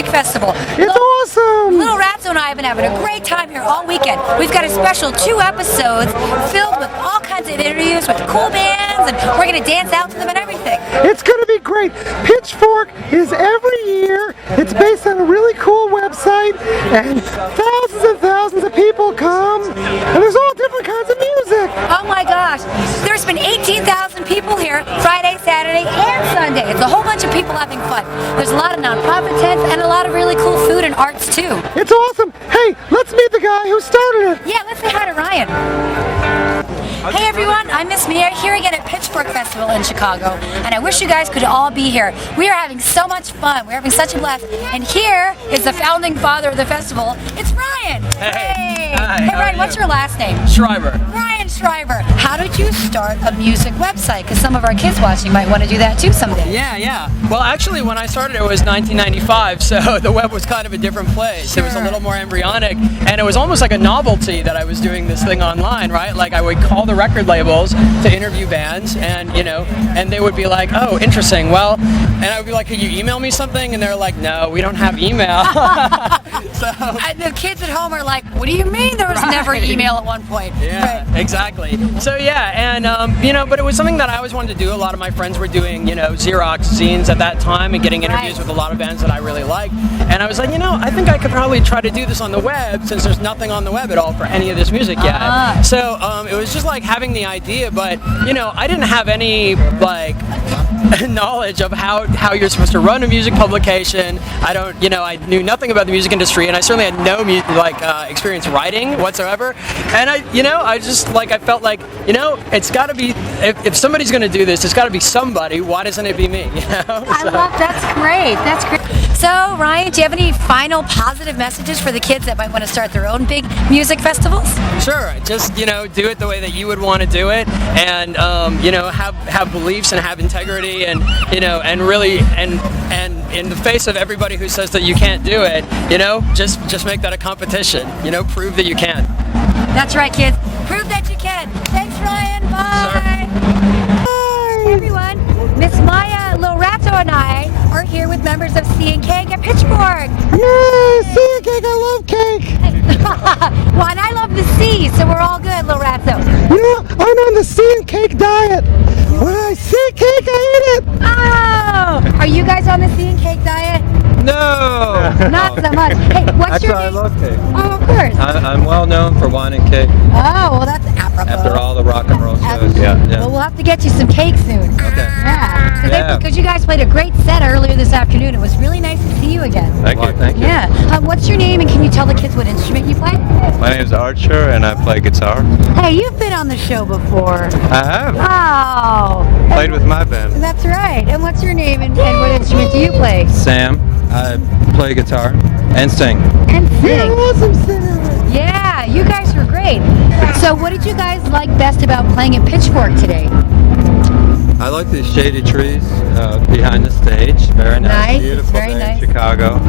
Music Festival. It's awesome! Little Ratso and I have been having a great time here all weekend. We've got a special 2 episodes filled with all kinds of interviews with cool bands, and we're going to dance out to them and everything. It's going to be great. Pitchfork is every year. It's based on a really cool website, and thousands of people come, and there's all different kinds of music. Oh my gosh, there's been 18,000 people here Friday, Saturday, and Sunday. It's a whole bunch of people having fun. There's a lot of nonprofit tents and a lot of really cool food and arts too. It's awesome. Hey, let's meet the guy who started it. Yeah, let's say hi to Ryan. Hey everyone, I'm Miss Mia here again at Pitchfork Festival in Chicago, and I wish you guys could all be here. We are having so much fun. We're having such a blast. And here is the founding father of the festival. It's Ryan. Hey. Hi, hey Ryan, what's your last name? Schreiber. Ryan Schreiber. How did you start a music website? Because some of our kids watching might want to do that too someday. Yeah. Well, actually, when I started, it was 1995, so the web was kind of a different place. Sure. It was a little more embryonic, and it was almost like a novelty that I was doing this thing online, right? Like I would call the record labels to interview bands, and and they would be like, "Oh, interesting. Well," and I would be like, "Could you email me something?" And they're like, "No, we don't have email." So and the kids at home are like, "What do you mean there was never email at one point?" Yeah, right. Exactly. So yeah, and but it was something that I always wanted to do. A lot of my friends were doing, Xerox zines at that time and getting interviews with a lot of bands that I really liked. And I was like, I think I could probably try to do this on the web, since there's nothing on the web at all for any of this music yet. So it was just like having the idea, but I didn't have any knowledge of how you're supposed to run a music publication. I knew nothing about the music industry, and I certainly had no experience writing whatsoever. And I felt like it's got to be, if somebody's going to do this, it's got to be somebody. Why doesn't it be me? I love that's great. That's great. So Ryan, do you have any final positive messages for the kids that might want to start their own big music festivals? Sure. Just do it the way that you would want to do it, and have beliefs and have integrity, and really in the face of everybody who says that you can't do it, just make that a competition. Prove that you can. That's right, kids. Prove that you can. Thanks, Ryan. Bye. Bye. Hey, everyone. Miss Maya, Lil Ratso, and I are here with members of C&Cake at Pitchfork. Yay, C&Cake, I love cake. Well, and I love the C, so we're all good, Lil Ratso. I'm on the C&Cake diet. When I see cake, I eat it. Oh, are you guys on the C&Cake diet? No! Not so much. Hey, what's your name? Actually, I love cake. Oh, of course. I'm well known for wine and cake. Oh, well, that's apropos. After all the rock and roll shows. Yeah. Well, we'll have to get you some cake soon. Okay. Yeah. Because you guys played a great set earlier this afternoon. It was really nice to see you again. Thank you. Thank you. Yeah. What's your name, and can you tell the kids what instrument you play? My name is Archer, and I play guitar. Hey, you've been on the show before. I have. Oh. Played with my band. That's right. And what's your name, and what instrument do you play? Sam. I play guitar and sing. And sing. You're an awesome singer. Yeah, you guys were great. So what did you guys like best about playing at Pitchfork today? I like the shady trees behind the stage. Very nice. Beautiful Very day nice. in Chicago.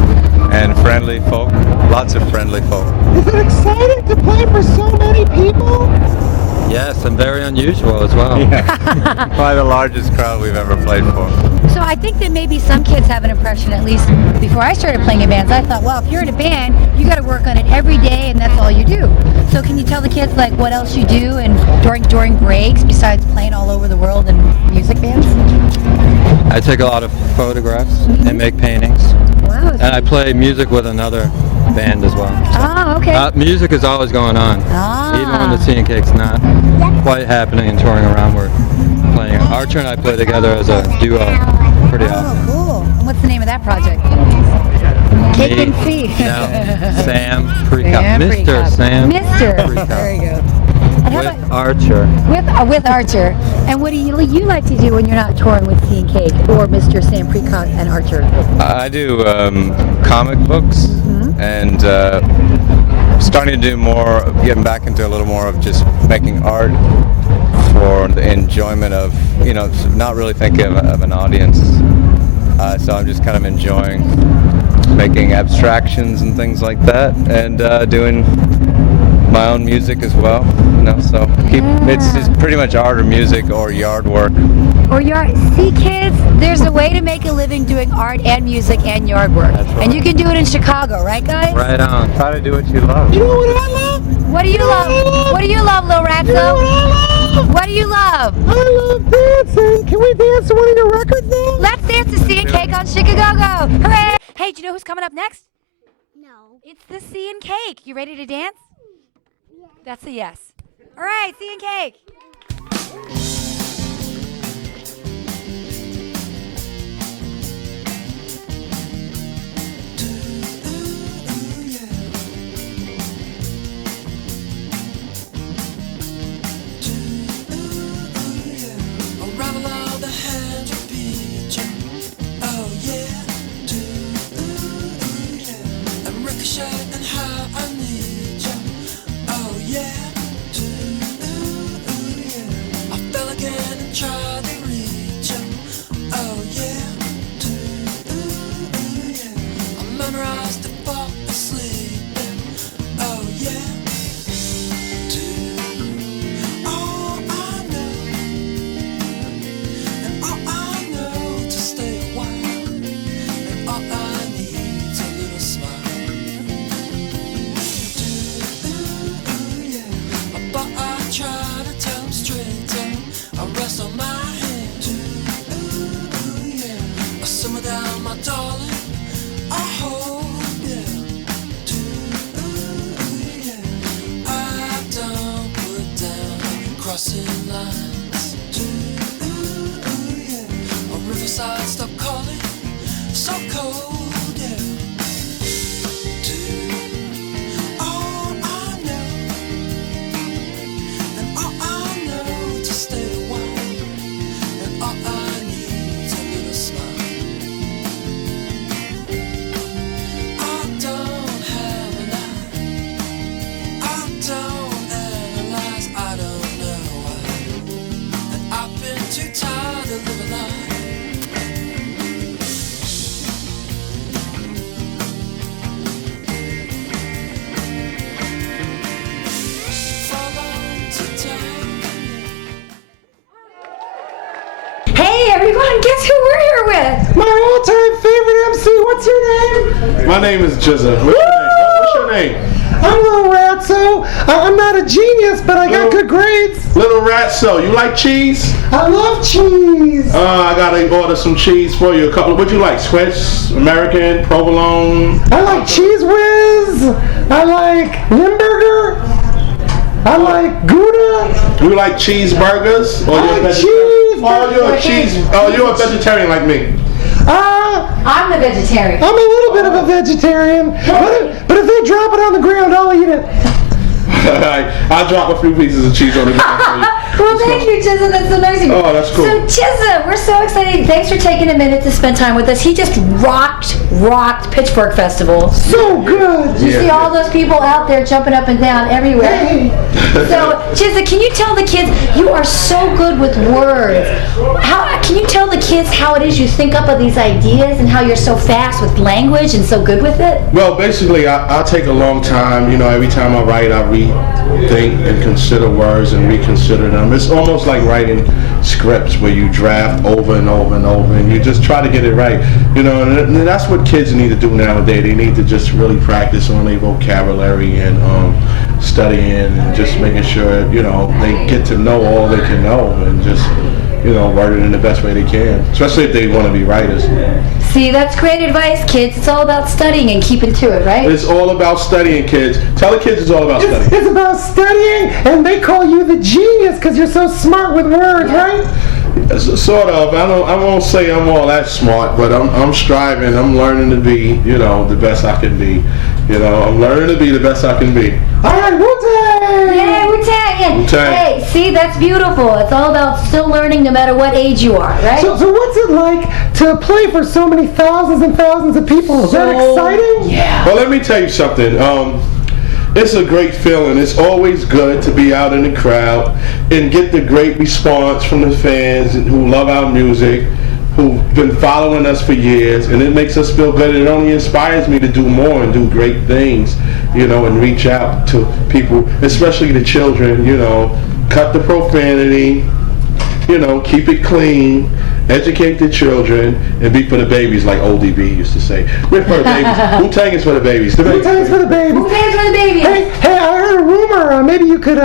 And friendly folk. Lots of friendly folk. Is it exciting to play for so many people? Yes, and very unusual as well. Yeah. Probably the largest crowd we've ever played for. So I think that maybe some kids have an impression, at least before I started playing in bands, I thought, well, if you're in a band, you got to work on it every day, and that's all you do. So can you tell the kids what else you do and during breaks besides playing all over the world in music bands? I take a lot of photographs and make paintings. Wow. And I play music with another band as well. Oh, okay. Music is always going on. Even when the C&Cake's not quite happening and touring around, we're playing. Archer and I play together as a duo pretty often. Oh, cool. And what's the name of that project? Cake and Feet. No, Sam Precop. Mr. Sam Mr. Precop. There you go. With Archer. With Archer. And what do you like to do when you're not touring with C&Cake or Mr. Sam Precop and Archer? I do comic books and starting to do more, getting back into a little more of just making art for the enjoyment of, not really thinking of an audience. So I'm just kind of enjoying making abstractions and things like that, and doing my own music as well. It's just pretty much art or music or yard work. Or see kids. kids, there's a way to make a living doing art and music and yard work. That's right. And you can do it in Chicago, right guys? Right on. Try to do what you love. You know what I love? What do you love? What do you love, Lil You know what Ratso? I love? What do you love? I love dancing. Can we dance to one of your records now? Let's dance to C and Cake on Chic-A-Go-Go. Hooray! Hey, do you know who's coming up next? No. It's the C and Cake. You ready to dance? That's a yes. All right, C and Cake. Unravel all the hands you beat you. Oh yeah. Yeah. And ricochet and how I need you. Oh yeah. Yeah. I fell again and tried to reach you. Oh yeah. Yeah. I memorized to fall asleep. Oh yeah. All I know. And all I know to stay a while, and all I need's a little smile. Yeah. But I try to tell him straight, I rest on my hand. Yeah. I simmer down, my darling. I hold, yeah. Yeah. I don't put down crossing lines. A riverside, stop calling, so cold, yeah. All I know, and all I know to stay a while, and all I need's a little smile. I don't have an eye, I don't analyze, I don't know why, and I've been too tired to live a lie. Hey everyone, guess who we're here with? My all-time favorite MC. What's your name? My name is GZA. What's your name? I'm Lil Ratso. I'm not a genius, but I got good grades. Little Ratso. You like cheese? I love cheese. I gotta order some cheese for you. A couple. What you like? Swiss, American, provolone. I like Cheese Whiz. I like Limburger. I like Gouda. You like cheeseburgers? Or I you're a like vegetarian? Oh, cheeseburgers. you're a cheese. Oh, you're a vegetarian like me. I'm the vegetarian. I'm a little bit of a vegetarian, but if they drop it on the ground, I'll eat it. I'll drop a few pieces of cheese on the ground for you. Well, thank you, Chizza. That's so nice of you. Oh, that's cool. So, Chizza, we're so excited. Thanks for taking a minute to spend time with us. He just rocked Pitchfork Festival. So good. You see all those people out there jumping up and down everywhere. Hey. So, Chizza, can you tell the kids, you are so good with words. Can you tell the kids how it is you think up of these ideas and how you're so fast with language and so good with it? Well, basically, I take a long time. You know, every time I write, I rethink and consider words and reconsider them. It's almost like writing scripts where you draft over and over and over, and you just try to get it right. You know, and that's what kids need to do nowadays. They need to just really practice on their vocabulary and studying and just making sure, you know, they get to know all they can know and just, you know, word it in the best way they can, especially if they want to be writers. See, that's great advice, kids. It's all about studying and keeping to it, right? It's all about studying, kids. Tell the kids it's all about studying. It's about studying, and they call you the genius because you're so smart with words, right? Sort of. I won't say I'm all that smart, but I'm striving. I'm learning to be, you know, the best I can be. You know, I'm learning to be the best I can be. All right, Wu-Tang! Yay, Wu-Tang! Wu-Tang. Hey, see, that's beautiful. It's all about still learning no matter what age you are, right? So what's it like to play for so many thousands and thousands of people? Is that exciting? Yeah. Well, let me tell you something. It's a great feeling. It's always good to be out in the crowd and get the great response from the fans who love our music, who've been following us for years, and it makes us feel good. It only inspires me to do more and do great things, you know, and reach out to people, especially the children, you know, cut the profanity, you know, keep it clean, educate the children, and be for the babies, like ODB used to say. We're for the babies. Wu-Tang is for the babies. Wu-Tang's for the babies. Wu-Tang's for the babies. Hey, I heard a rumor. Maybe you could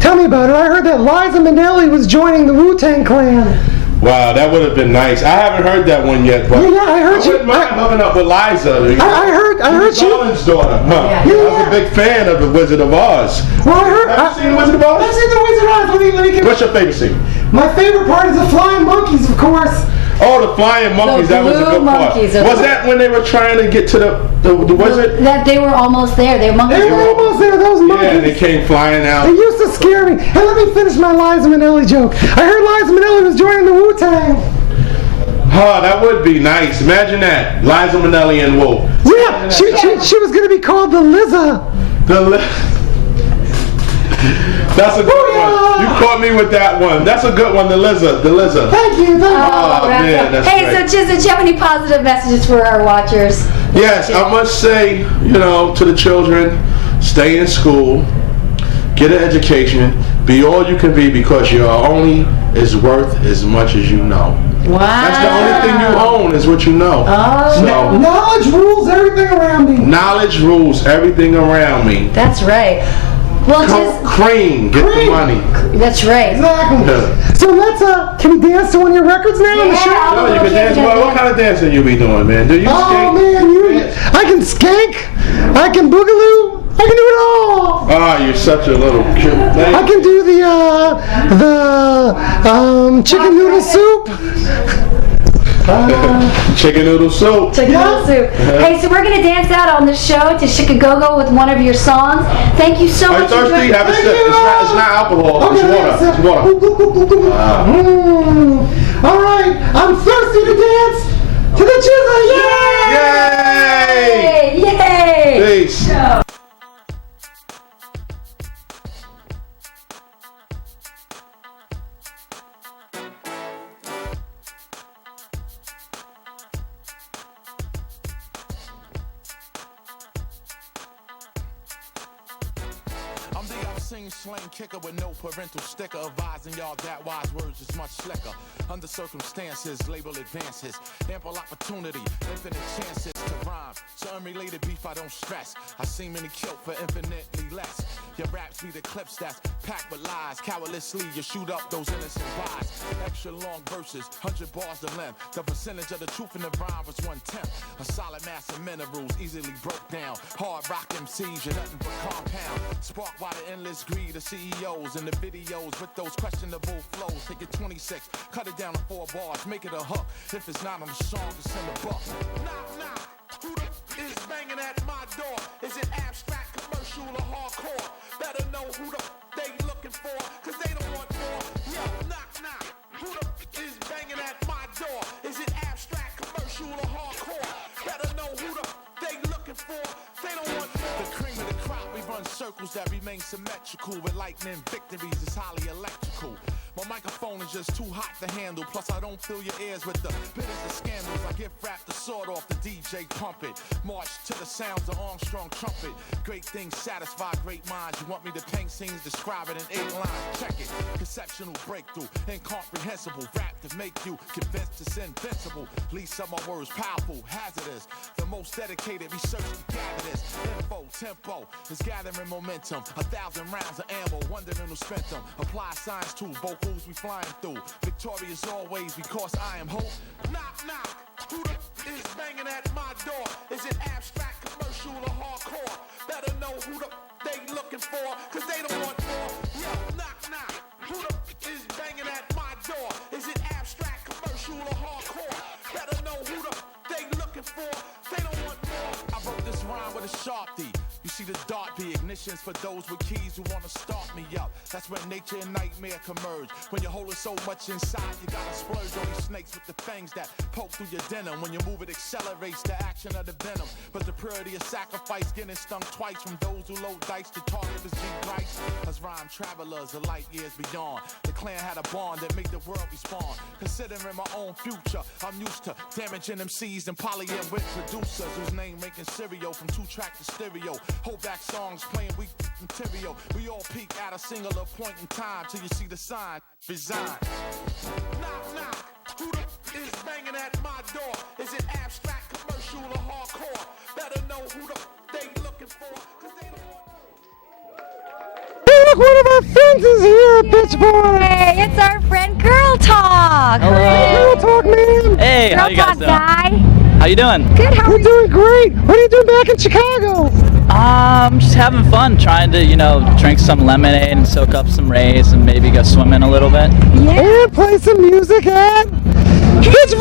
tell me about it. I heard that Liza Minnelli was joining the Wu-Tang Clan. Wow, that would have been nice. I haven't heard that one yet, but Yeah, I heard I wouldn't mind hooking up with Liza. I heard she. Garland's daughter. Huh? Yeah. I was a big fan of the Wizard of Oz. Well, I heard. Have you seen the Wizard of Oz? I've seen the Wizard of Oz. Let me get. What's your favorite scene? My favorite part is the flying monkeys, of course. Oh, the flying monkeys. That was a blue good part. monkeys. Was that when they were trying to get to the wizard? That they were almost there. They were monkeys. They were almost there. Those monkeys. Yeah, they came flying out. They used to scare me. Hey, let me finish my Liza Minnelli joke. I heard Liza Minnelli was joining the Wu-Tang. Oh, that would be nice. Imagine that. Liza Minnelli and Wu. Yeah, she was going to be called the Liza. That's a good one. You caught me with that one. That's a good one, the Liza. Thank you. Oh, man, that's hey, great. so Chiz, do you have any positive messages for our watchers? Yes, I must say, to the children, stay in school, get an education, be all you can be, because you're only is worth as much as you know. Wow. That's the only thing you own is what you know. Oh. So, Knowledge rules everything around me. knowledge rules everything around me. That's right. Well, Chiz, Cream, get the money. that's right. Exactly. Yeah. So let's, can we dance to one of your records now on the show? Yeah. Oh, you can dance. What kind of dancing you be doing, man? Do you Oh skate? man, I can skank, I can boogaloo, I can do it all. Oh, you're such a little cute thing. I can do the chicken noodle soup. Chicken noodle soup. Chicken noodle soup. Hey, so we're gonna dance out on the show to Chic-A-Go-Go with one of your songs. Thank you so Are you much. for thirsty? joining- Have a sip. It's not alcohol. Okay, It's water. It's water. All right, I'm thirsty to dance to the GZA. Yay! Yay! Peace. I'm the obscene slang kicker with no parental sticker, advising y'all that wise words is much slicker. Under circumstances, label advances, ample opportunity, infinite chances to rhyme. So unrelated beef, I don't stress. I see many killed for infinitely less. Your raps be the clips that's packed with lies. Cowardlessly, you shoot up those innocent lies. Extra long verses, 100 bars to length. The percentage of the truth in the rhyme was 1/10. A solid mass of minerals, easily broke down. Hard rock MCs, you're nothing but compound. Sparked by the endless greed of CEOs and the videos with those questionable flows. Take it 26, cut it down to 4 bars, make it a hook. If it's not on the song, it's in the book. Knock, knock. Who the is banging at my door? Is it abstract, commercial, or hardcore? Better know who the they looking for, cause they don't want more. Yo, knock, knock. Who the is banging at my door? Is it abstract, commercial, or hardcore? Better know who the they looking for. They don't want more. The cream of the crop, we run circles that remain symmetrical. With lightning victories, it's highly electrical. My microphone is just too hot to handle. Plus, I don't fill your ears with the bitters of scandals. I give rap the sword off the DJ pump it. March to the sounds of Armstrong trumpet. Great things satisfy great minds. You want me to paint scenes, describe it in 8 lines. Check it. Conceptual breakthrough, incomprehensible. Rap to make you convinced it's invincible. Least of my words powerful, hazardous. The most dedicated research to gather this. Info, tempo is gathering momentum. 1,000 rounds of ammo, wondering who spent them. Apply science to vocals we flying through. Victorious always because I am hope. Knock, knock. Who the is banging at my door? Is it abstract, commercial, or hardcore? Better know who the they looking for, cause they don't want more. Yo, knock, knock. Who the is banging at my door? Is it abstract, commercial, or hardcore? Better know who the they looking for. They don't want more. I wrote this rhyme with a Sharpie. You see the dart be ignitions for those with keys who wanna start me up. That's when nature and nightmare converge. When you're holding so much inside, you gotta splurge on these snakes with the fangs that poke through your denim. When you move, it accelerates the action of the venom. But the purity of sacrifice, getting stung twice from those who load dice to target was G. Price. As rhyme travelers, a light years beyond. The clan had a bond that made the world respond. Considering my own future, I'm used to damaging MCs and polying with producers whose name making cereal material from 2-track to stereo. Hold back songs playing weak material. We all peak at a singular point in time till you see the sign, resign. Knock, knock. Who the is banging at my door? Is it abstract, commercial, or hardcore? Better know who the they looking for, 'cause they don't want. Hey, look, one of our friends is here at PITCHFORK. Hey, it's our friend Girl Talk. Girl Talk, man. Hey, how Girl you guys Talk doing? guy. How you doing? Good, how are We're you? doing great. What are you doing back in Chicago? Just having fun, trying to, drink some lemonade and soak up some rays and maybe go swimming a little bit. Yeah. And play some music at PITCHFORK.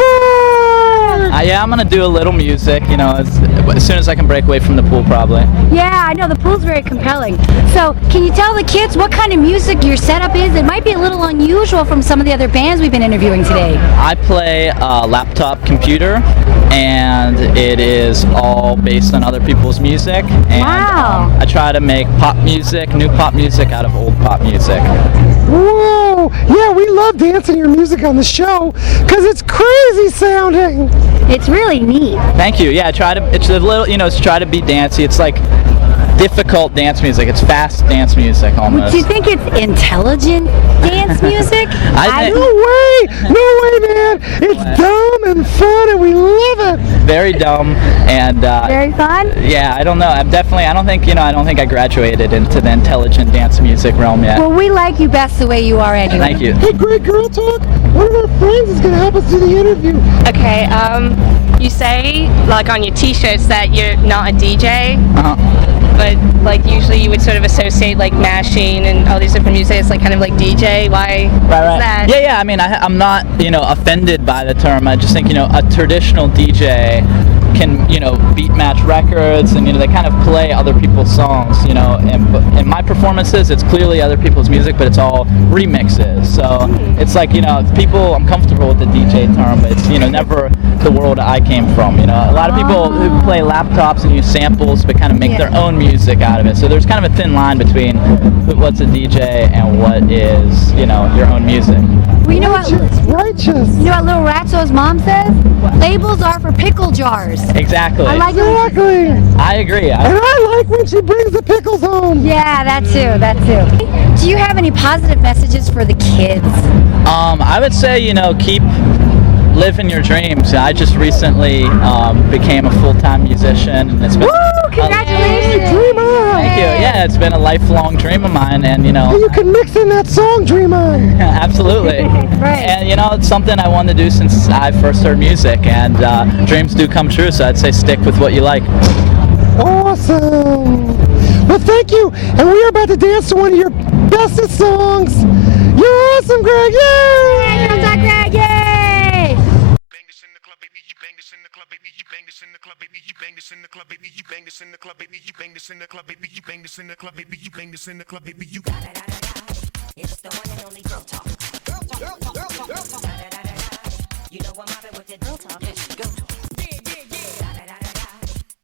Yeah, I'm gonna do a little music, as soon as I can break away from the pool, probably. Yeah, I know the pool's very compelling. So, can you tell the kids what kind of music your setup is? It might be a little unusual from some of the other bands we've been interviewing today. I play a laptop computer, and it is all based on other people's music. And, Wow. I try to make pop music, new pop music out of old pop music. Whoa. Yeah, we love dancing your music on the show because it's crazy sounding. It's really neat. Thank you. Yeah, it's a little, it's try to be dancey. It's like difficult dance music. It's fast dance music almost. Do you think it's intelligent dance music? I think- No way, man. It's dumb and fun and we love it. Very dumb and Very fun? yeah, I don't know. I don't think I graduated into the intelligent dance music realm yet. Well, we like you best the way you are anyway. Thank you. Hey, great Girl Talk. One of our friends is going to help us do the interview. Okay, you say, like on your t-shirts, that you're not a DJ, Uh-huh. but like usually you would sort of associate like mashing and all these different music, it's like kind of like DJ. Why is that? Yeah. I mean, I'm not, offended by the term. I just think, a traditional DJ can, beat match records and, they kind of play other people's songs, and in my performances, it's clearly other people's music, but it's all remixes. So it's like, I'm comfortable with the DJ term, but it's, never the world I came from, A lot of people who play laptops and use samples, but kind of make their own music out of it. So there's kind of a thin line between what's a DJ and what is, your own music. Well, you know what? Righteous. You know what Little Ratso's mom says? Labels are for pickle jars. Exactly. I like it. Exactly. I agree. And I like when she brings the pickles home. Yeah, that too. Do you have any positive messages for the kids? I would say, keep living your dreams. I just recently became a full-time musician, and it's been Congratulations! Dream on. Thank you. Yeah, it's been a lifelong dream of mine, and You can mix in that song, Dream On. absolutely. Right. And it's something I wanted to do since I first heard music, and dreams do come true. So I'd say stick with what you like. Awesome. Well, thank you. And we are about to dance to one of your bestest songs. You're awesome, Greg. Yay! Girl Talk Greg, yay! Bang this in the club, baby. You bang this in the club, baby. You bang this in the club, baby. You bang this in the club, baby. You bang this in the club, baby. You bang this in the club, baby. You bang this in the club, baby. You bang this in the club, baby. You. It's the one and only Girl Talk. Girl Talk. Girl Talk. Girl Talk. Girl Talk. You know I'm mobbing with the Girl Talk. Yes, Go Talk.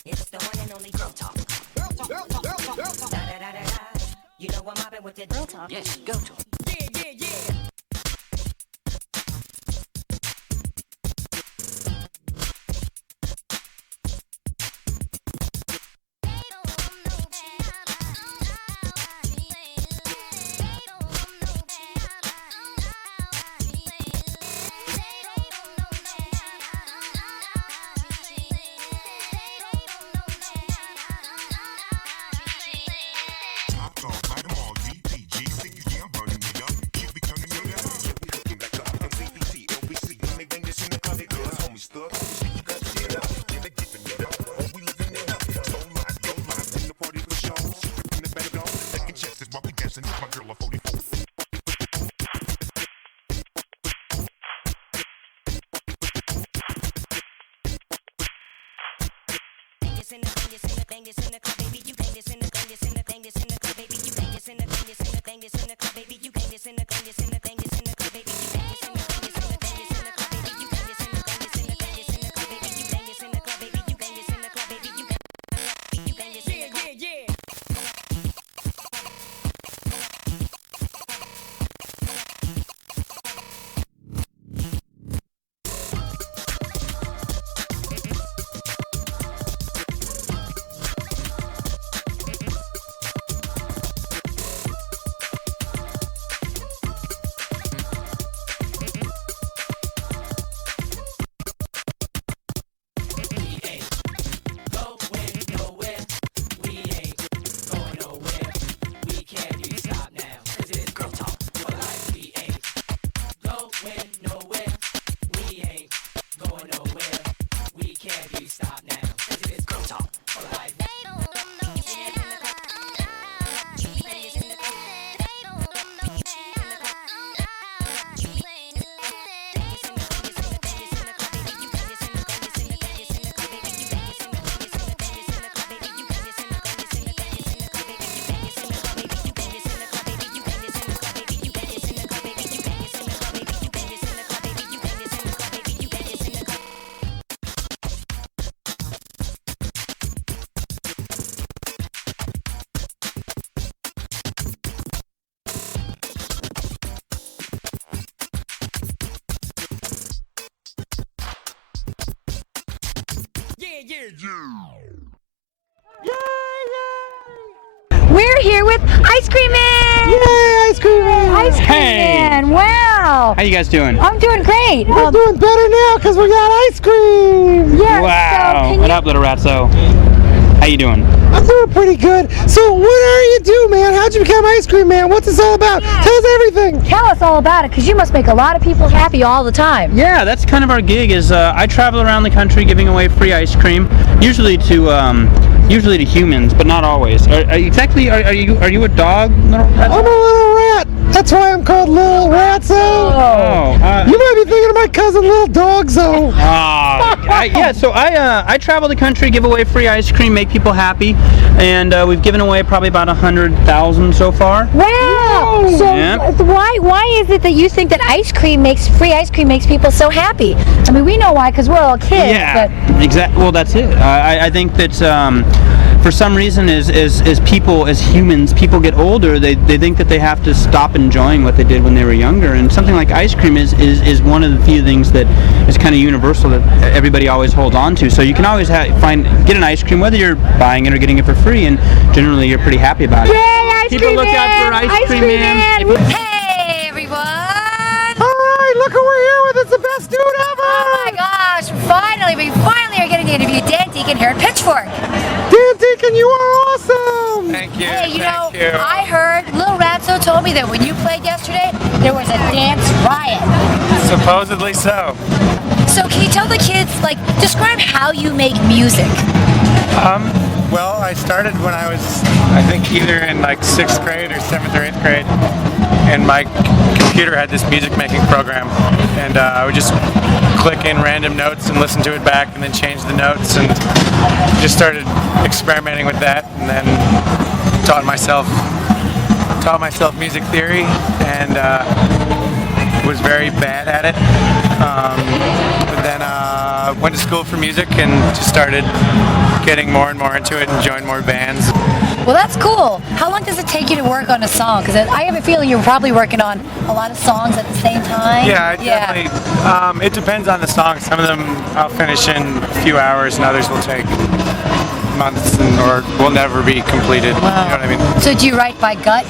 It's the one and only Girl Talk. Girl Talk. Girl Talk. Girl Talk. Girl Talk. You know I'm mobbing with the Girl Talk. Yes, Go Talk. We're here with Ice Cream Man! Yay, Ice Cream Man! Ice Cream Man, wow! How you guys doing? I'm doing great. We're doing better now because we got ice cream! Yeah, Wow. so What up, little ratso? How you doing? I'm doing pretty good. So what are you do, man? How'd you become Ice Cream Man? What's this all about? Tell us everything! Tell us all about it, because you must make a lot of people happy all the time. Yeah, that's kind of our gig. Is I travel around the country giving away free ice cream, usually to humans, but not always. Are you a dog, little ratso? I'm a little rat. That's why I'm called Little Ratso. You might be thinking of my cousin Little Dogzo. So I travel the country, give away free ice cream, make people happy, and we've given away probably about 100,000 so far. Wow! So Yeah. why is it that you think that free ice cream makes people so happy? I mean, we know why, because we're all kids. Yeah, But exactly. Well, that's it. I think that for some reason, as people, as humans, people get older, they think that they have to stop enjoying what they did when they were younger, and something like ice cream is one of the few things that is kind of universal that everybody always holds on to. So you can always get an ice cream, whether you're buying it or getting it for free, and generally you're pretty happy about it. yay, Ice People Cream look Man! out for Ice Cream Man. Hey, everyone! All right, look who we're here with. It's the best dude ever. Oh my gosh! We finally are getting to interview Dan Deacon here at Pitchfork. Dan Deacon, you are awesome. Thank you. Hey, you know, Thank you. I heard Lil Ratso told me that when you played yesterday, there was a dance riot. Supposedly so. So can you tell the kids, like, describe how you make music? Well, I started when I was, I think, either in like 6th grade or 7th or 8th grade, and my computer had this music making program, and I would just click in random notes and listen to it back and then change the notes, and just started experimenting with that, and then taught myself music theory, and was very bad at it. But then went to school for music and just started getting more and more into it and joined more bands. Well, that's cool. How long does it take you to work on a song? Because I have a feeling you're probably working on a lot of songs at the same time. Yeah, definitely. It depends on the song. Some of them I'll finish in a few hours, and others will take months or will never be completed. Wow. You know what I mean? So do you write by gut?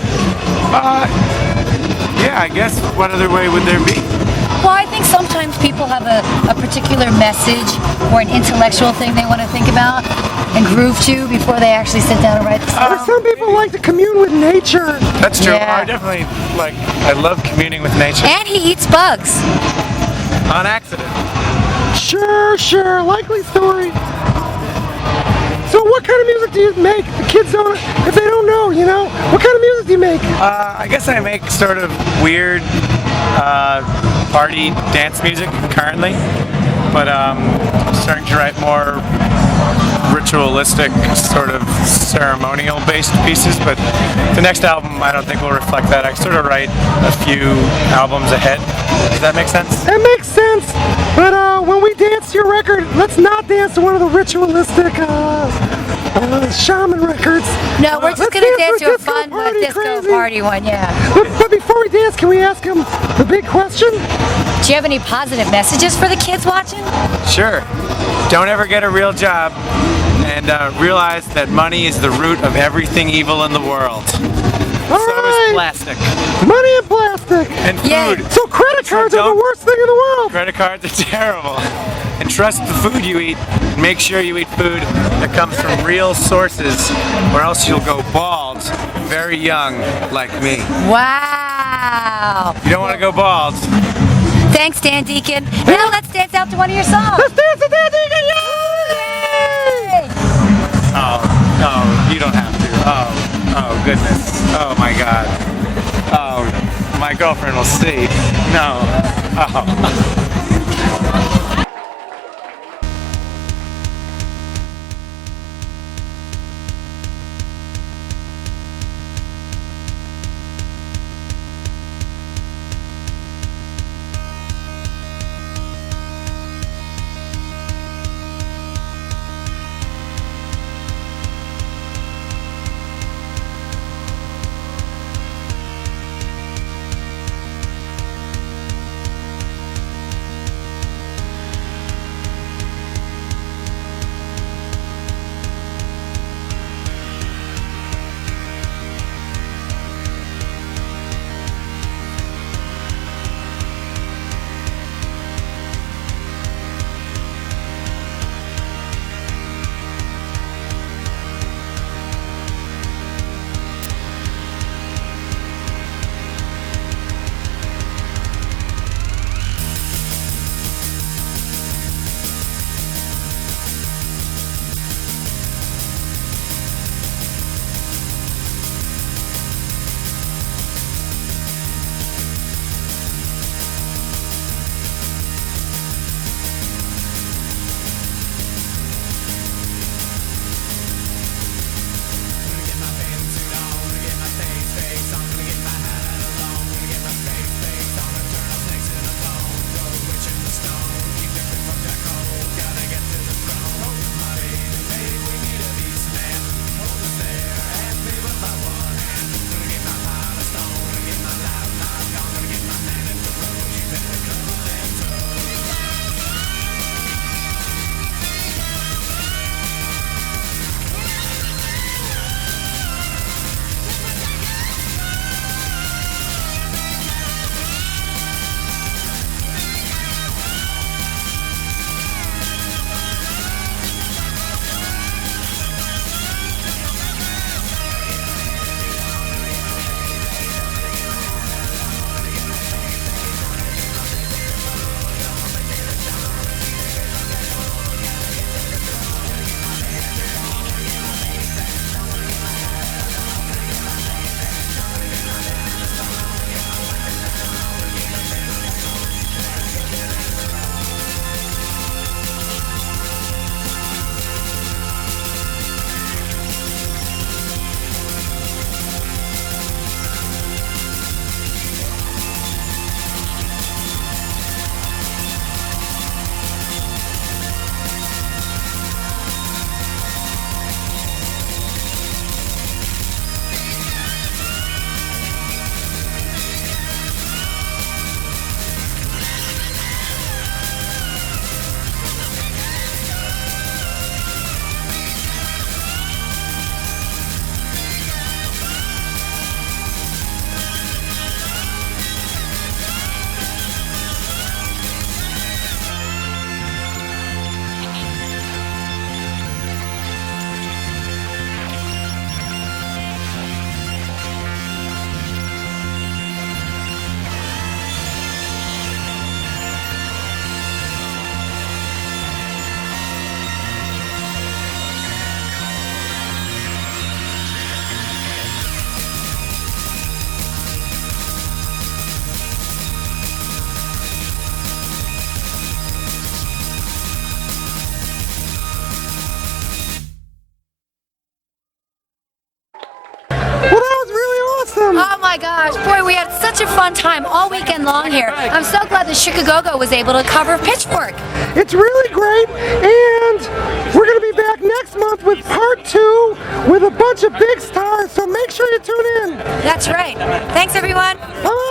Yeah, I guess. What other way would there be? Well, I think sometimes people have a particular message or an intellectual thing they want to think about and groove to before they actually sit down and write the song. Some people like to commune with nature. That's true. Yeah. I definitely I love communing with nature. And he eats bugs. On accident. Sure. Likely story. So what kind of music do you make? The kids don't, if they don't know, you know? What kind of music do you make? I guess I make sort of weird party dance music currently, but I'm starting to write more ritualistic, sort of ceremonial based pieces, but the next album I don't think will reflect that. I sort of write a few albums ahead. Does that make sense? That makes sense. But when we dance to your record, let's not dance to one of the ritualistic shaman records. No, we're just Let's going to dance to a disco fun party, disco crazy. party one, yeah. But before we dance, can we ask him the big question? Do you have any positive messages for the kids watching? Sure. Don't ever get a real job, and realize that money is the root of everything evil in the world. All So right. is plastic. Money and plastic. And Yay. food. So credit cards are the don't- worst thing in the world. Credit cards are terrible. And trust the food you eat. Make sure you eat food that comes from real sources, or else you'll go bald very young, like me. Wow. You don't want to go bald. Thanks, Dan Deacon. Now let's dance out to one of your songs. Let's dance to Dan Deacon. Yay! Oh, you don't have to. Oh, goodness. Oh my God. Oh, my girlfriend will see. No. Oh. my gosh, boy, we had such a fun time all weekend long here. I'm so glad that Chic-A-Go-Go was able to cover Pitchfork. It's really great, and we're going to be back next month with part 2 with a bunch of big stars, so make sure you tune in. That's right. Thanks, everyone. Bye.